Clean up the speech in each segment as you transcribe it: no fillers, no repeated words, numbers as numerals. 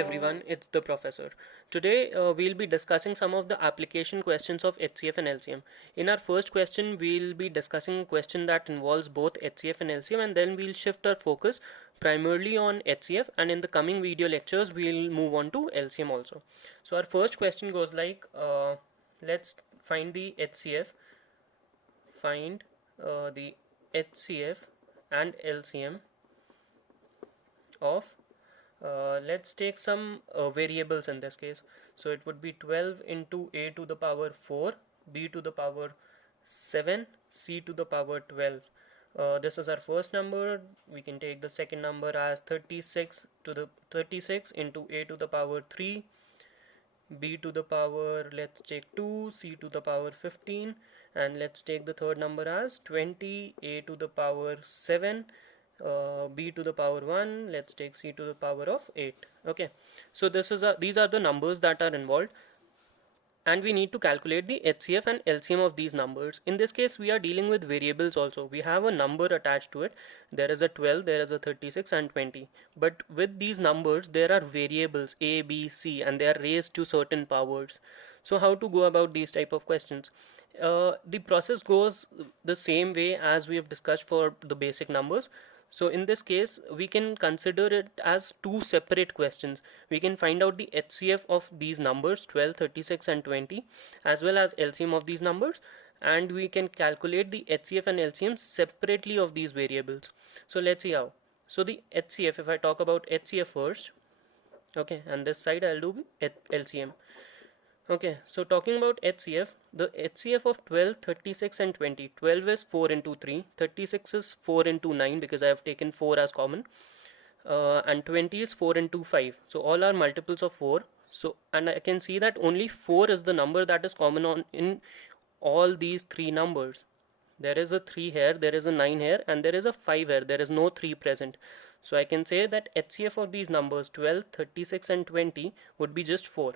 everyone, it's the professor. Today we'll be discussing some of the application questions of HCF and LCM. In our first question, we'll be discussing a question that involves both HCF and LCM, and then we'll shift our focus primarily on HCF, and in the coming video lectures we'll move on to LCM also. So our first question goes like, let's find the HCF, find the HCF and LCM of let's take some variables in this case. So it would be 12 into a to the power 4, b to the power 7, c to the power 12. This is our first number. We can take the second number as 36 into a to the power 3, b to the power, let's take 2, c to the power 15, and let's take the third number as 20, a to the power 7, b to the power 1, let's take c to the power of 8. Okay, so these are the numbers that are involved, and we need to calculate the HCF and LCM of these numbers. In this case, we are dealing with variables also. We have a number attached to it. There is a 12, there is a 36 and 20. But with these numbers, there are variables a, b, c, and they are raised to certain powers. So how to go about these type of questions? The process goes the same way as we have discussed for the basic numbers. So in this case, we can consider it as two separate questions. We can find out the HCF of these numbers 12, 36 and 20, as well as LCM of these numbers, and we can calculate the HCF and LCM separately of these variables. So let's see how. So the HCF, if I talk about HCF first, okay, and this side I'll do LCM. Okay, so talking about HCF, the HCF of 12, 36 and 20. 12 is 4 into 3, 36 is 4 into 9 because I have taken 4 as common, and 20 is 4 into 5. So all are multiples of 4. So, and I can see that only 4 is the number that is common in all these three numbers. There is a 3 here, there is a 9 here, and there is a 5 here. There is no 3 present. So I can say that HCF of these numbers 12, 36 and 20 would be just 4.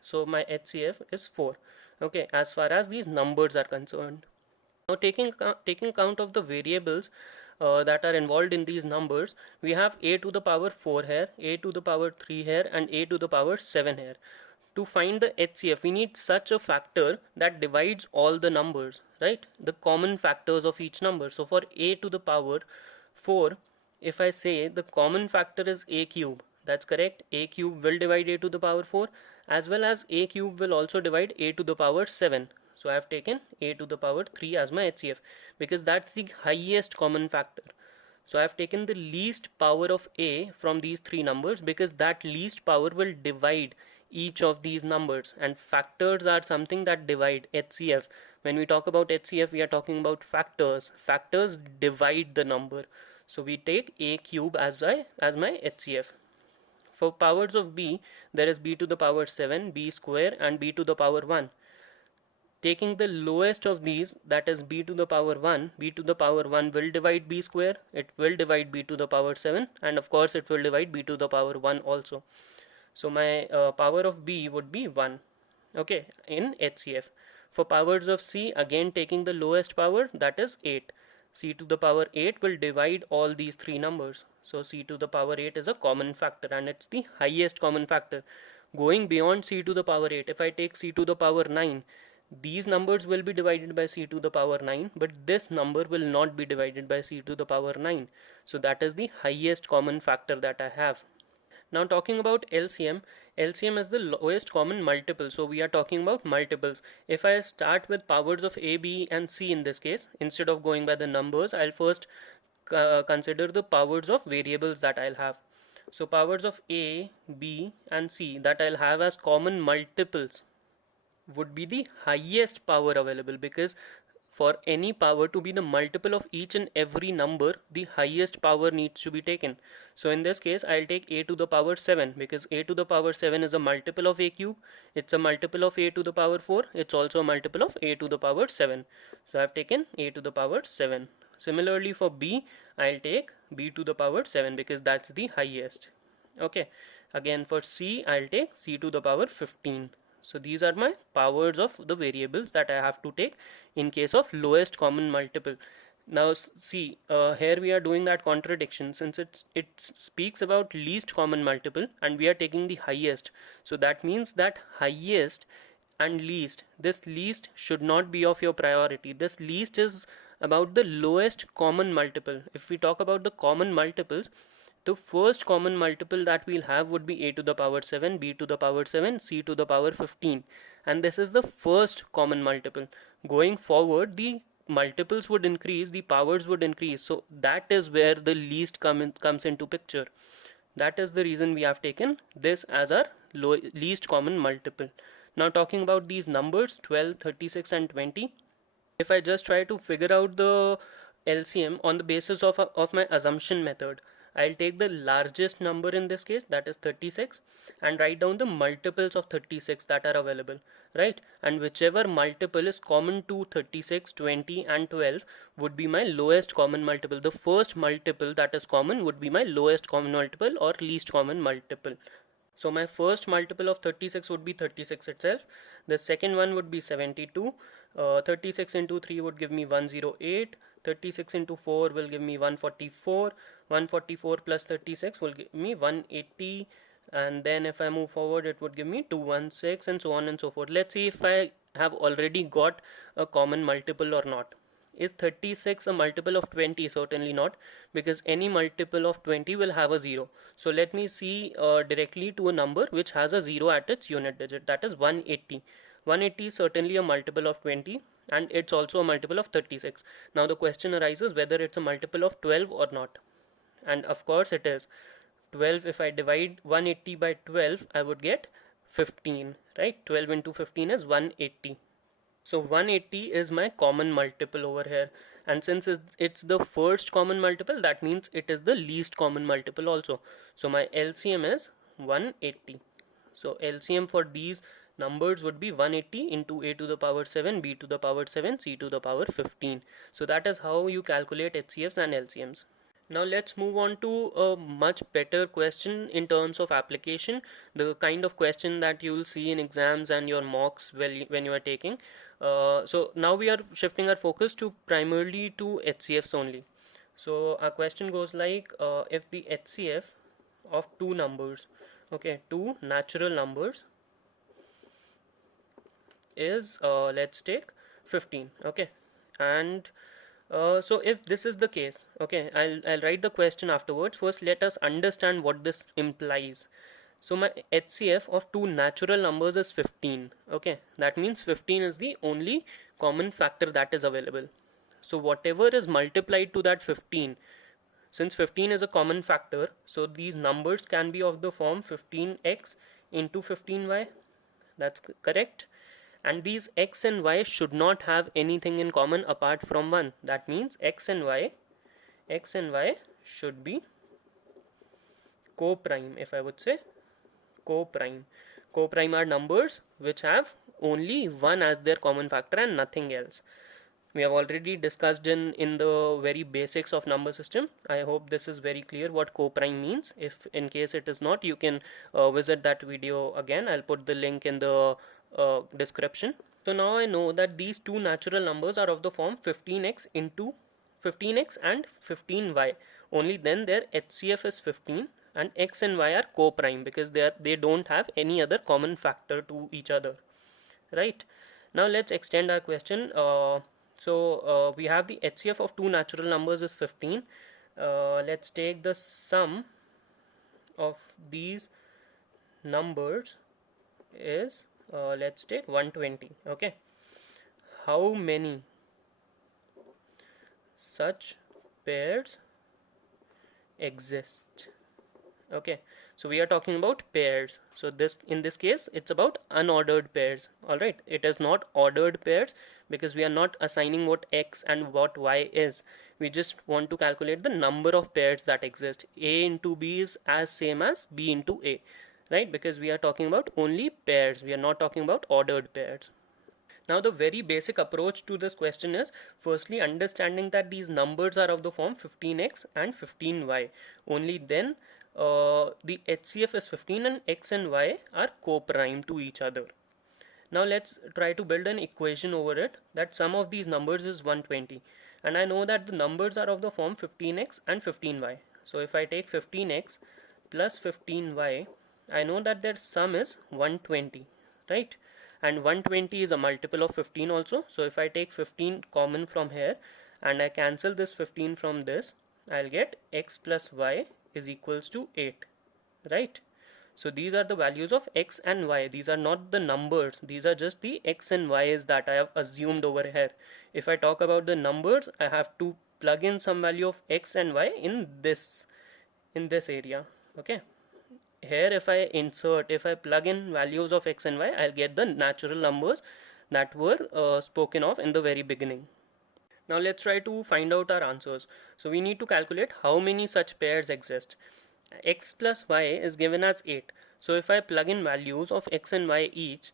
So my HCF is 4. Okay, as far as these numbers are concerned. Now taking count of the variables that are involved in these numbers, we have a to the power 4 here, a to the power 3 here, and a to the power 7 here. To find the HCF, we need such a factor that divides all the numbers, right? The common factors of each number. So for a to the power 4, if I say the common factor is a cube, that's correct. A cube will divide a to the power 4, as well as a cube will also divide a to the power 7. So I have taken a to the power 3 as my HCF because that's the highest common factor. So I have taken the least power of a from these three numbers because that least power will divide each of these numbers, and factors are something that divide. HCF, when we talk about HCF, we are talking about factors. Factors divide the number. So we take a cube as my HCF. For powers of b, there is b to the power 7, b square, and b to the power 1. Taking the lowest of these, that is b to the power 1, b to the power 1 will divide b square, it will divide b to the power 7, and of course it will divide b to the power 1 also. So my power of b would be 1, okay, in HCF. For powers of c, again taking the lowest power, that is 8. C to the power 8 will divide all these three numbers. So c to the power 8 is a common factor, and it's the highest common factor. Going beyond c to the power 8, if I take c to the power 9, these numbers will be divided by c to the power 9, but this number will not be divided by c to the power 9. So that is the highest common factor that I have. Now talking about LCM, LCM is the lowest common multiple. So we are talking about multiples. If I start with powers of A, B and C in this case, instead of going by the numbers, I'll first consider the powers of variables that I'll have. So powers of A, B and C that I'll have as common multiples would be the highest power available, because for any power to be the multiple of each and every number, the highest power needs to be taken. So in this case, I'll take a to the power 7 because a to the power 7 is a multiple of a cube. It's a multiple of a to the power 4. It's also a multiple of a to the power 7. So I've taken a to the power 7. Similarly for b, I'll take b to the power 7 because that's the highest. Okay. Again for c, I'll take c to the power 15. So these are my powers of the variables that I have to take in case of lowest common multiple. Now see, here we are doing that contradiction, since it speaks about least common multiple and we are taking the highest. So that means that highest and least, this least should not be of your priority. This least is about the lowest common multiple. If we talk about the common multiples, the first common multiple that we'll have would be a to the power 7, b to the power 7, c to the power 15, and this is the first common multiple. Going forward, the multiples would increase, the powers would increase, so that is where the least comes into picture. That is the reason we have taken this as our least common multiple. Now talking about these numbers 12, 36 and 20, if I just try to figure out the LCM on the basis of my assumption method, I'll take the largest number in this case, that is 36, and write down the multiples of 36 that are available, right? And whichever multiple is common to 36, 20 and 12 would be my lowest common multiple. The first multiple that is common would be my lowest common multiple or least common multiple. So my first multiple of 36 would be 36 itself. The second one would be 72. 36 into 3 would give me 108. 36 into 4 will give me 144. 144 plus 36 will give me 180. And then if I move forward, it would give me 216 and so on and so forth. Let's see if I have already got a common multiple or not. Is 36 a multiple of 20? Certainly not, because any multiple of 20 will have a 0. So let me see directly to a number which has a 0 at its unit digit, that is 180. 180 is certainly a multiple of 20 and it's also a multiple of 36. Now the question arises whether it's a multiple of 12 or not, and of course it is. 12, if I divide 180 by 12, I would get 15, right? 12 into 15 is 180. So 180 is my common multiple over here, and since it's the first common multiple, that means it is the least common multiple also. So my LCM is 180. So LCM for these numbers would be 180 into a to the power 7, b to the power 7, c to the power 15. So that is how you calculate HCFs and LCMs. Now let's move on to a much better question in terms of application, the kind of question that you'll see in exams and your mocks when you are taking. So now we are shifting our focus to primarily to HCFs only. So our question goes like, if the HCF of two numbers, okay, two natural numbers is, let's take 15, okay, and so if this is the case, okay, I'll write the question afterwards. First let us understand what this implies. So my HCF of two natural numbers is 15, okay, that means 15 is the only common factor that is available. So whatever is multiplied to that 15, since 15 is a common factor, so these numbers can be of the form 15x into 15y, that's correct. And these x and y should not have anything in common apart from 1. That means x and y should be co-prime. If I would say co-prime are numbers which have only 1 as their common factor and nothing else. We have already discussed in the very basics of number system. I hope this is very clear what co-prime means. If in case it is not, you can visit that video again. I'll put the link in the description. So now I know that these two natural numbers are of the form 15x into 15x and 15y. Only then their HCF is 15 and x and y are co-prime because they don't have any other common factor to each other, right? Now let's extend our question. So we have the HCF of two natural numbers is 15. Let's take the sum of these numbers is, let's take 120, okay. How many such pairs exist? Okay, so we are talking about pairs. So in this case it's about unordered pairs. All right, it is not ordered pairs because we are not assigning what x and what y is. We just want to calculate the number of pairs that exist. A into b is as same as b into a, right? Because we are talking about only pairs, we are not talking about ordered pairs. Now the very basic approach to this question is firstly understanding that these numbers are of the form 15x and 15y. Only then the HCF is 15 and x and y are co-prime to each other. Now let's try to build an equation over it that sum of these numbers is 120. and I know that the numbers are of the form 15x and 15y. So if I take 15x plus 15y, I know that their sum is 120, right? And 120 is a multiple of 15 also. So if I take 15 common from here and I cancel this 15 from this, I'll get x plus y is equals to 8, right? So these are the values of x and y. These are not the numbers. These are just the x and y's that I have assumed over here. If I talk about the numbers, I have to plug in some value of x and y in this area. Okay. Here if I plug in values of x and y, I'll get the natural numbers that were spoken of in the very beginning. Now let's try to find out our answers. So we need to calculate how many such pairs exist. X plus y is given as 8. So if I plug in values of x and y each,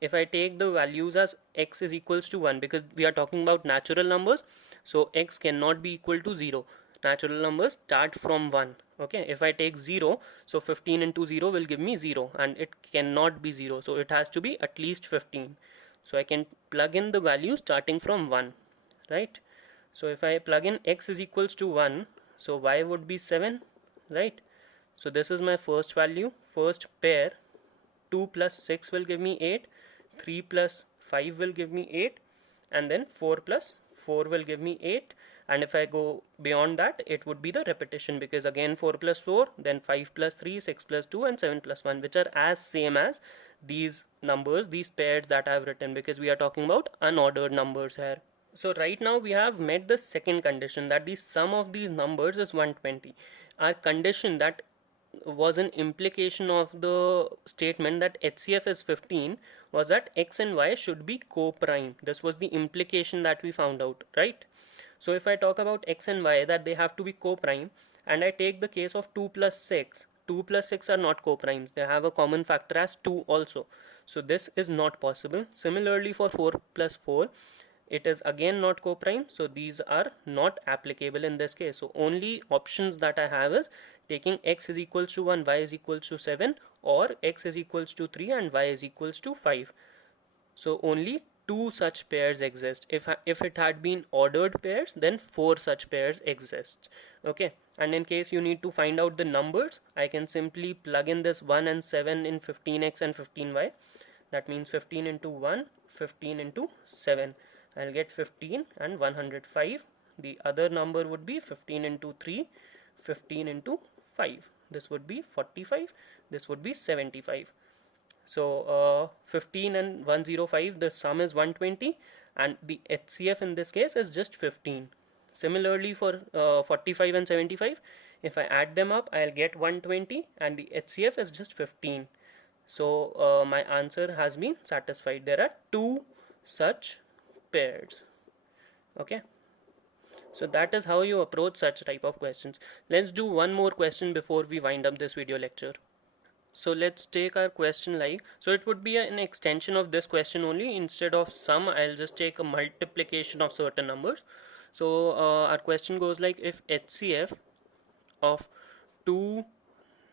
if I take the values as x is equals to 1, because we are talking about natural numbers, so x cannot be equal to 0. Natural numbers start from 1. Okay, if I take 0, so 15 into 0 will give me 0, and it cannot be 0, so it has to be at least 15. So I can plug in the value starting from 1, right? So if I plug in x is equals to 1, so y would be 7, right? So this is my first value, first pair. 2 plus 6 will give me 8, 3 plus 5 will give me 8, and then 4 plus 4 will give me 8. And if I go beyond that, it would be the repetition, because again 4 plus 4, then 5 plus 3, 6 plus 2, and 7 plus 1, which are as same as these numbers, these pairs that I have written, because we are talking about unordered numbers here. So right now we have met the second condition, that the sum of these numbers is 120. Our condition that was an implication of the statement that HCF is 15 was that x and y should be co-prime. This was the implication that we found out, right? So if I talk about x and y, that they have to be co-prime, and I take the case of 2 plus 6, 2 plus 6 are not co-primes. They have a common factor as 2 also. So this is not possible. Similarly for 4 plus 4, it is again not co-prime, so these are not applicable in this case. So only options that I have is taking x is equals to 1, y is equals to 7, or x is equals to 3 and y is equals to 5. So only 2 such pairs exist. If it had been ordered pairs, then 4 such pairs exist. Okay, and in case you need to find out the numbers, I can simply plug in this 1 and 7 in 15x and 15y. That means 15 into 1, 15 into 7. I'll get 15 and 105. The other number would be 15 into 3, 15 into 5. This would be 45. This would be 75. So 15 and 105, the sum is 120, and the HCF in this case is just 15. Similarly for 45 and 75, if I add them up, I'll get 120, and the HCF is just 15. So my answer has been satisfied. There are 2 such pairs. Okay, so that is how you approach such type of questions. Let's do one more question before we wind up this video lecture. So let's take our question like, so it would be an extension of this question only. Instead of sum, I'll just take a multiplication of certain numbers. So our question goes like, if HCF of 2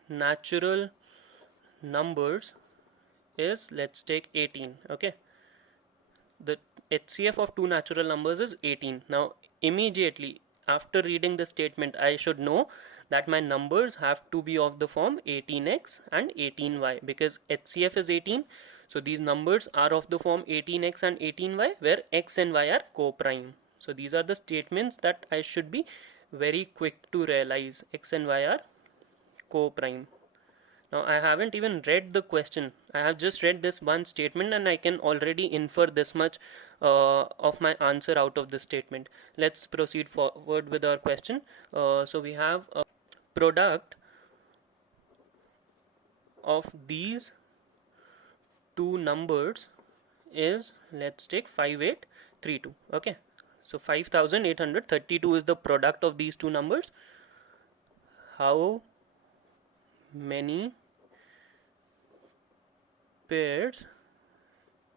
natural numbers is, let's take 18. Okay, the HCF of 2 natural numbers is 18. Now immediately after reading the statement, I should know that my numbers have to be of the form 18x and 18y, because HCF is 18. So these numbers are of the form 18x and 18y, where x and y are co-prime. So these are the statements that I should be very quick to realize. X and y are co-prime. Now I haven't even read the question. I have just read this one statement, and I can already infer this much of my answer out of this statement. Let's proceed forward with our question. So we have a product of these 2 numbers is, let's take 5832. Okay, so 5832 is the product of these 2 numbers. How many pairs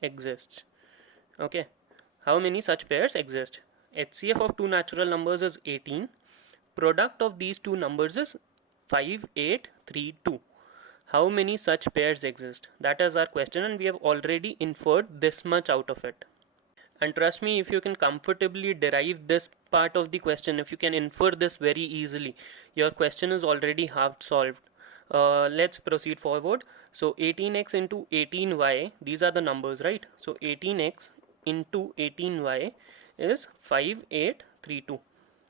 exist? Okay, how many such pairs exist? HCF of 2 natural numbers is 18. Product of these 2 numbers is 5832. How many such pairs exist? That is our question, and we have already inferred this much out of it. And trust me, if you can comfortably derive this part of the question, if you can infer this very easily, your question is already half solved. Let's proceed forward. So 18x into 18y, these are the numbers, right? So 18x into 18y is 5832.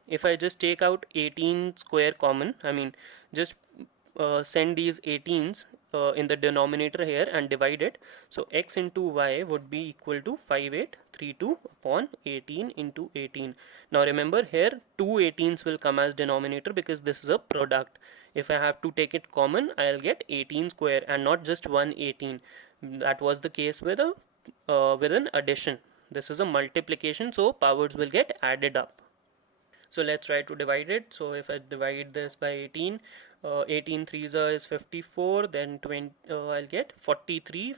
If I just take out 18 square common, I mean just send these 18s in the denominator here and divide it. So x into y would be equal to 5832 upon 18 into 18. Now remember, here two 18s will come as denominator because this is a product. If I have to take it common, I'll get 18 square and not just one 18. That was the case with an addition. This is a multiplication, so powers will get added up. So let's try to divide it. So if I divide this by 18, 18 threes is 54, then 20, I'll get 43.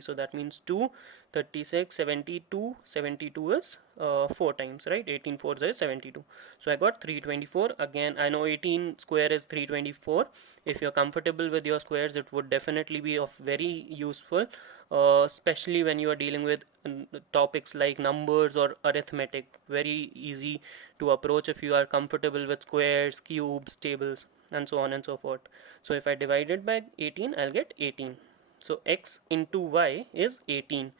So that means 2, 36, 72. 72 is 4 times, right? 18 fours is 72. So I got 324. Again, I know 18 square is 324. If you're comfortable with your squares, it would definitely be of very useful, especially when you are dealing with topics like numbers or arithmetic. Very easy to approach if you are comfortable with squares, cubes, tables, and so on and so forth. So if I divide it by 18, I'll get 18. So x into y is 18.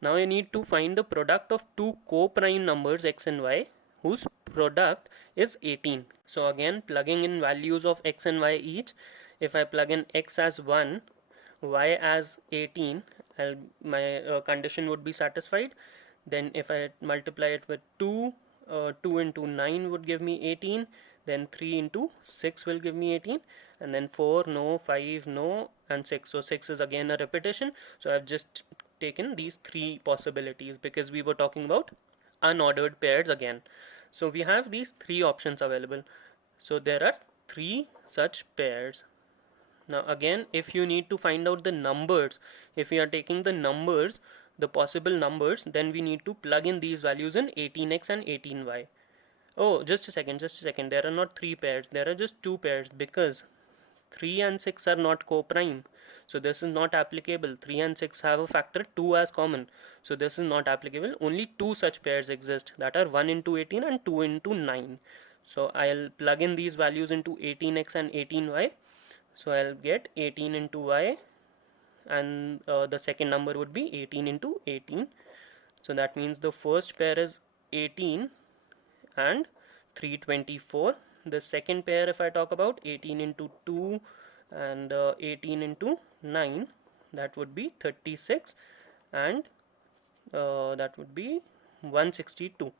Now I need to find the product of two co-prime numbers x and y whose product is 18. So again, plugging in values of x and y each. If I plug in x as 1, y as 18, my condition would be satisfied. Then if I multiply it with 2, 2 into 9 would give me 18, then 3 into 6 will give me 18, and then 4 no, 5 no, and 6. So 6 is again a repetition. So I've just taken these three possibilities because we were talking about unordered pairs again. So we have these three options available. So there are three such pairs. Now again, if you need to find out the numbers, if we are taking the numbers, the possible numbers, then we need to plug in these values in 18x and 18y. Oh, just a second. There are not three pairs, there are just two pairs because 3 and 6 are not co-prime. So this is not applicable. 3 and 6 have a factor 2 as common. So this is not applicable. Only two such pairs exist, that are 1 into 18 and 2 into 9. So I'll plug in these values into 18x and 18y. So I'll get 18 into y, and the second number would be 18 into 18. So that means the first pair is 18 and 324. The second pair, if I talk about 18 into 2 and 18 into 9, that would be 36, and that would be 162,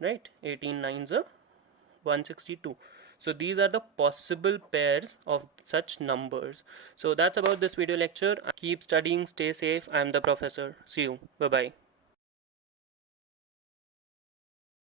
right? 18 nines are 162. So these are the possible pairs of such numbers. So that's about this video lecture. Keep studying, stay safe. I'm the professor. See you. Bye bye.